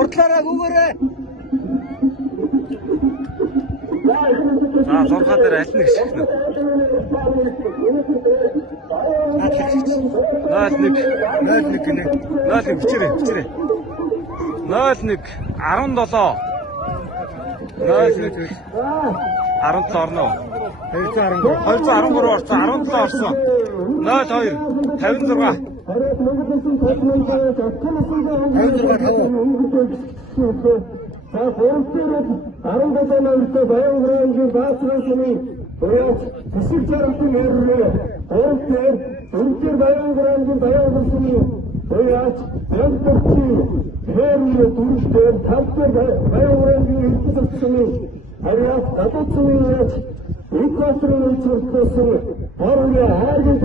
Уртлаараа гүгээрээ. Лорга дээр аль нэг шиг нэ. 0-1 гинэ. 0-1 бичээрэй. 0-1 17. 0-1 17 орно. 213 орсон. 17 орсон. 0-2 56. 56. За хөрөлтөөр 17 номертой Баян гүрэнгийн баатаршины хэсэг заралтын хэрэг хөрөлтөөр өндөр Баян гүрэнгийн Баян гүрэнгийн уяач янтарчи хэрэг дүрстээр тавтар Баян гүрэнгийн хэсэгчний ариас татцууяач экваторын цэркээс орны хайргийн